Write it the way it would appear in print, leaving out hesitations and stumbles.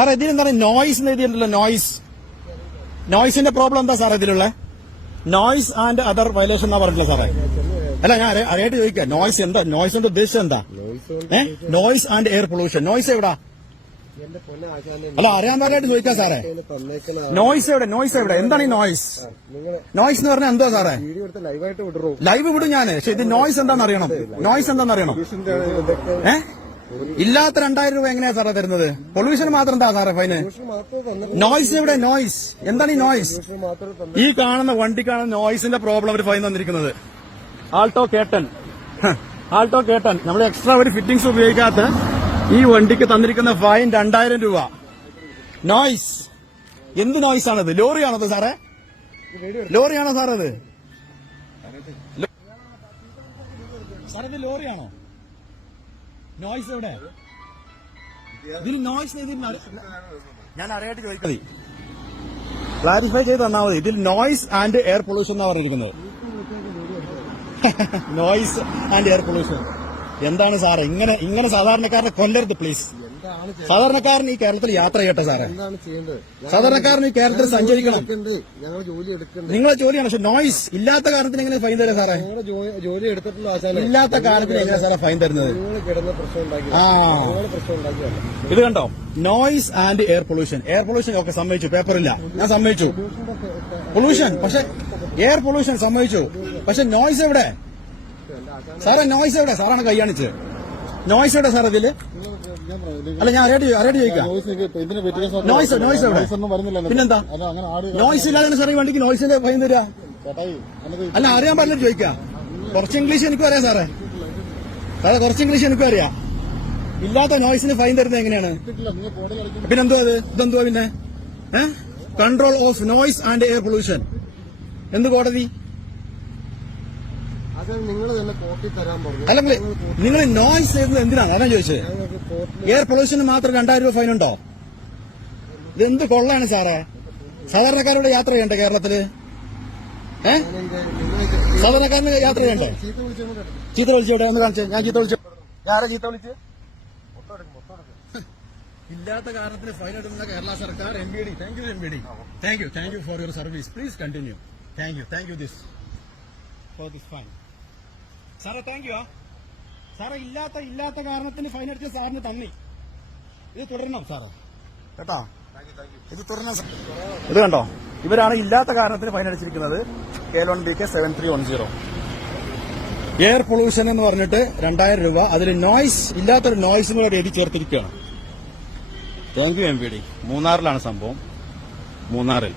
സാറേ ഇതിലെന്താണ് നോയ്സ് എന്ന് എഴുതിയിട്ടുണ്ടല്ലോ? നോയ്സിന്റെ പ്രോബ്ലം എന്താ സാറേ ഇതിലുള്ള? നോയ്സ് ആൻഡ് അതർ വയലേഷൻ എന്നാ പറഞ്ഞില്ല സാറേ? അല്ല ഞാൻ അറിയായിട്ട് ചോദിക്കാം, നോയ്സ് എന്താ? നോയ്സിന്റെ ഉദ്ദേശം എന്താ? Noise and air pollution. Noise എവിടാ? അല്ല അറിയാൻ പാടായിട്ട് ചോദിക്കാം സാറേ. നോയ്സ് എവിടെ? നോയ്സ് എവിടെ? എന്താണ് ഈ നോയ്സ്? നോയ്സ് എന്ന് പറഞ്ഞാൽ എന്താ സാറേ? ലൈവ് വിടും ഞാൻ, പക്ഷെ ഇത് നോയ്സ് എന്താണെന്ന് അറിയണം. നോയ്സ് എന്താണെന്ന് അറിയണം. ഇല്ലാത്ത 2000 രൂപ എങ്ങനെയാ സാറേ തരുന്നത്? പൊല്യൂഷൻ മാത്രം എന്താ സാറേ ഫൈന്? നോയ്സ് എവിടെ? നോയ്സ് എന്താണ് ഈ നോയ്സ്? ഈ കാണുന്ന വണ്ടി കാണുന്ന നോയ്സിന്റെ പ്രോബ്ലം ഒരു ഫൈൻ തന്നിരിക്കുന്നത്. ആൾട്ടോ കേട്ടൻ നമ്മൾ എക്സ്ട്രാ ഒരു ഫിറ്റിംഗ്സ് ഉപയോഗിക്കാത്ത ഈ വണ്ടിക്ക് തന്നിരിക്കുന്ന ഫൈൻ 2000 രൂപ. നോയ്സ് എന്ത് നോയ്സ് ആണത്? ലോറിയാണത് സാറേ? ലോറിയാണോ സാറേ അത്? സാറേ ഇത് ലോറിയാണോ? നോയ്സ് എവിടെ? ഇതിൽ നോയ്സ് ഞാൻ അറിയായിട്ട് ചോദിക്കുന്നത്, ക്ലാരിഫൈ ചെയ്ത് തന്നാൽ മതി. ഇതിൽ നോയ്സ് ആൻഡ് എയർ പൊല്യൂഷൻ എന്നാ പറഞ്ഞിരിക്കുന്നത്. നോയ്സ് ആൻഡ് എയർ പൊല്യൂഷൻ എന്താണ് സാറേ? ഇങ്ങനെ സാധാരണക്കാരനെ കൊല്ലരുത് പ്ലീസ്. സാധാരണക്കാരൻ ഈ കേരളത്തിൽ യാത്ര ചെയ്യട്ടെ സാറേ. സാധാരണക്കാരൻ ഈ കേരളത്തിൽ സഞ്ചരിക്കണം. നിങ്ങളെ ജോലിയാണ്, പക്ഷെ നോയ്സ് ഇല്ലാത്ത കാരണത്തിന് എങ്ങനെ ഫൈൻ തരാം സാറേ? ഇല്ലാത്ത കാരണത്തിന് എങ്ങനെ സാറേ ഫൈൻ തരുന്നത്? ഇത് കണ്ടോ, noise and air pollution. Air pollution ഒക്കെ സമ്മതിച്ചു, പേപ്പറില്ല, ഞാൻ സമ്മതിച്ചു. പൊല്യൂഷൻ പക്ഷെ എയർ പൊല്യൂഷൻ സമ്മതിച്ചു, പക്ഷെ നോയ്സ് എവിടെ സാറേ? നോയ്സ് എവിടെ? സാറാണ് കൈയാണിച്ച്. നോയ്സ് എവിടെ സാർ ഇതില്? അല്ല ഞാൻ അറിയാട്ട് ചോദിക്കാം, നോയ്സ് എവിടെ? പിന്നെന്താ നോയ്സ് ഇല്ലാതെ സാറേ ഈ വണ്ടിക്ക് നോയ്സിന്റെ ഫൈൻ തരിക? അല്ല അറിയാൻ പാടില്ല ചോദിക്കാം. കുറച്ച് ഇംഗ്ലീഷ് എനിക്കും അറിയാം സാറേ. കുറച്ച് ഇംഗ്ലീഷ് എനിക്കും അറിയാം. ഇല്ലാത്ത നോയ്സിന് ഫൈൻ തരുന്നത് എങ്ങനെയാണ്? പിന്നെന്തോ അത്? ഇതെന്തോ പിന്നെ control of noise and air pollution എന്ത് കോടതി? അല്ല നിങ്ങൾ നോയ്സ് ചെയ്യുന്നത് എന്തിനാണ്? അതാണ് ചോദിച്ചത്. എയർ പൊല്യൂഷന് മാത്രം 2000 രൂപ ഫൈൻ ഉണ്ടോ? ഇതെന്ത് കൊള്ളാണ് സാറേ? സാധാരണക്കാരോട് യാത്ര ചെയ്യണ്ടേ കേരളത്തില്? സാധാരണക്കാരന് യാത്ര ചെയ്യണ്ടേ? ചീത്ത വിളിച്ചോട്ടെ, ഒന്ന് കാണിച്ചേ. ഞാൻ ചീത്ത വിളിച്ചു? ആരാ ചീത്ത വിളിച്ച്? ഇല്ലാത്ത കാരണത്തിന് ഫൈൻ എടുക്കുന്ന കേരള സർക്കാർ. MBD, thank you MBD, thank you for your service. Please continue. Thank you this for this fine സാറേ. താങ്ക് യു സാറേ. ഇല്ലാത്ത കാരണത്തിന് ഫൈൻ അടിച്ച സാറിന് നന്ദി. ഇത് തുടരണം സാറേ കേട്ടോ, ഇത് തുടരണം. ഇത് കണ്ടോ, ഇവരാണ് ഇല്ലാത്ത കാരണത്തിന് ഫൈൻ അടിച്ചിരിക്കുന്നത്. K1BK 7310. എയർ പൊല്യൂഷൻ എന്ന് പറഞ്ഞിട്ട് 2000 രൂപ. അതിൽ നോയ്സ് ഇല്ലാത്തൊരു നോയ്സും കൂടെ എഴുതി ചേർത്തിരിക്കുകയാണ്. Thank you MBD. മൂന്നാറിലാണ് സംഭവം, മൂന്നാറിൽ.